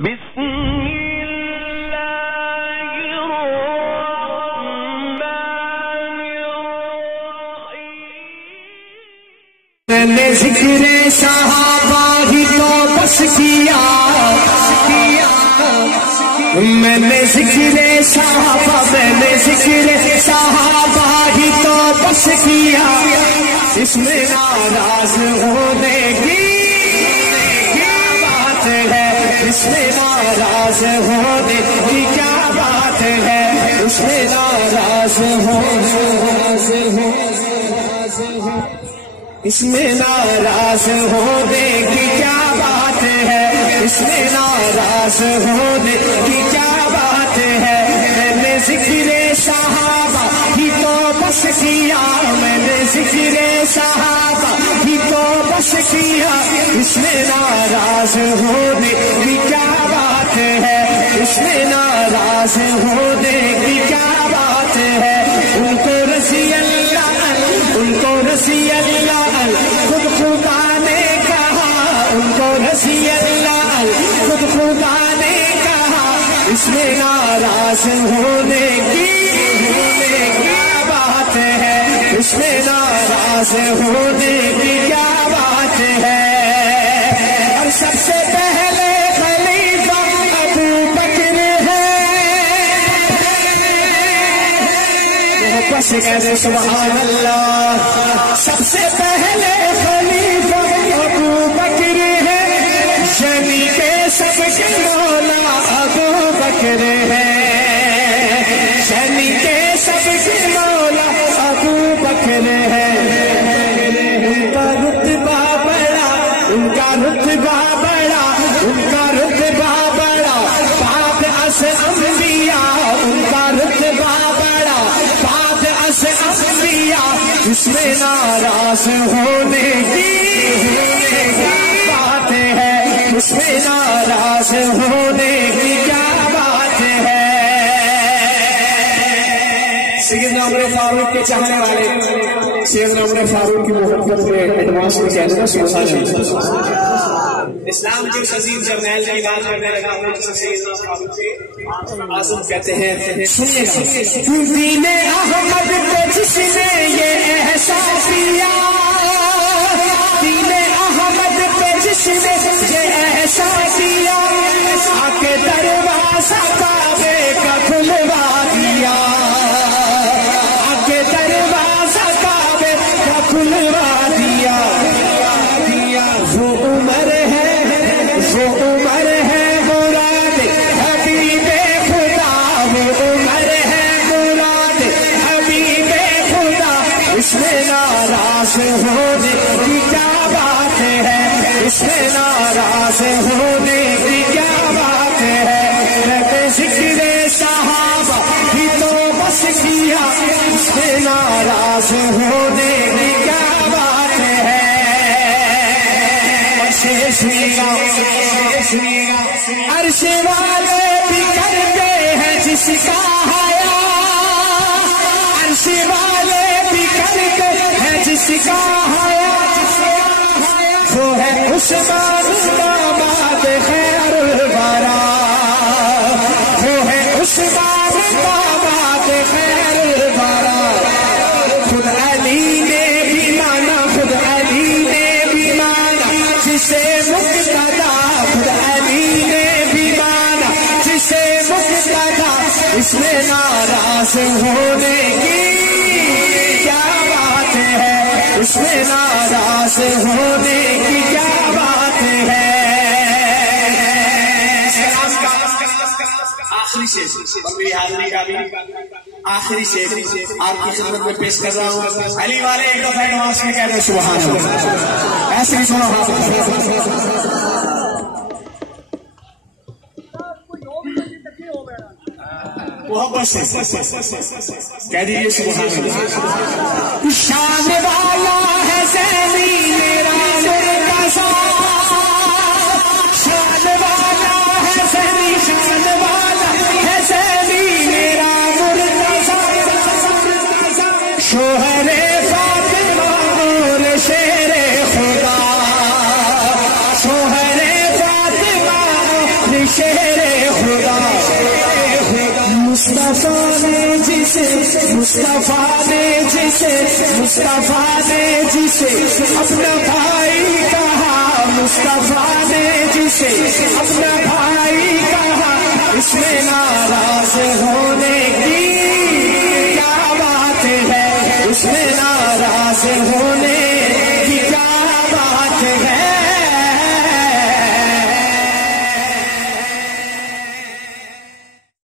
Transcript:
بسم اللہ الرحمن الرحیم۔ میں نے ذکر صحابہ ہی تو بس کیا، میں نے ذکر صحابہ، میں نے ذکر صحابہ ہی تو بس کیا، اس میں ناراض ہونے کی کیا بات ہے، اس میں ناراض ہونے کی کیا بات ہے، اس میں ناراض اس میں ناراض ہونے کی کیا بات ہے، اس میں ناراض ہونے کی کیا بات ہے، میں نے ذکر صحابہ ہی تو بس کیا، میں نے ذکر صحابہ ہی تو بس کیا، اس میں ناراض ہونے کی کیا بات ہے، اس میں ناراض ہونے کی کیا بات ہے، ان کو رضی اللہ، ان کو رضی اللہ خود خدا نے کہا، ان کو رضی اللہ خود خدا نے کہا، اس میں ناراض ہونے کی کیا بات ہے، اس میں ناراض ہونے کی کیا بات ہے۔ اور سب سے پہلے خلیفہ ابو بکر ہے، بس کہتے سبحان اللہ، سب سے پہلے خلیفہ ابو بکر ہے، یعنی کہ سب کے مولا ابو بکر ہے، یعنی کہ سب کے مولا ابو بکر ہے، ان کا رتبہ بڑا، ان کا رتبہ بڑا، ان کا رتبہ بڑا، بعد از انبیاء، ان کا رتبہ بڑا بعد از انبیاء، اس میں ناراض ہونے کی کیا بات ہے، اس میں ناراض ہونے کی کیا بات ہے۔ سیدنا عمر فاروق کے چاہنے والے سیدنا عمر فاروق کی محبت میں ایڈوانس میں کہنے کا سبحان اللہ۔ اسلام کے عظیم جرنیل کی بات کرنے لگا ہوں جسے سیدنا فاروق اعظم کہتے ہیں، سنیے گا، دین احمد کو جس نے یہ احساس کیا، دین احمد کو جس نے یہ احساس کیا، آ کے دروازہ کعبے کا کھلوا دیا، آ کے دروازہ کعبے کا کھلوا دیا، وہ عمر ہے، وہ عمر ہے مراد حبیب خدا، وہ عمر ہے مراد حبیب خدا، اس میں ناراض ہونے کی کیا بات ہے، اس میں ناراض ہونے کی کیا بات ہے، میں نے ذکر صحابہ ہی تو بس کیا، اس میں ناراض ہونے کی کیا بات ہے۔ عرش والے بھی کرتے ہیں جس کا حیا، عرش والے بھی کرتے ہیں جس کا حیا، وہ ہے عثمان داماد خیر الورا، وہ ہے عثمان داماد خیر الورا، خود علی نے بھی مانا، خود علی نے بھی مانا جسے مقتدا، خود علی نے بھی مانا جسے مقتدا، اس میں ناراض ہونے کی کیا بات ہے، اس میں ناراض ہونے کی کیا بات ہے۔ آخری شیخ اور میری حاضری کا بھی آخری شیخ آپ کی خدمت میں پیش کر رہا ہوں، علی والے ایک دفعہ ایڈوانس میں کہہ رہے سبحان اللہ، ایسے ہی سنو محبت سے کہہ دیجیے سبحان اللہ۔ شان والا ہے زینی میرا مرتضی، شان والا ہے زینی، شان والا ہے زینی میرا مرتضی، شوہر فاطمہ اور شیر خدا، شوہر فاطمہ اور شیر خدا مصطفیٰ نے جسے اپنا بھائی کہا، مصطفیٰ نے جسے اپنا بھائی کہا، اس میں ناراض ہونے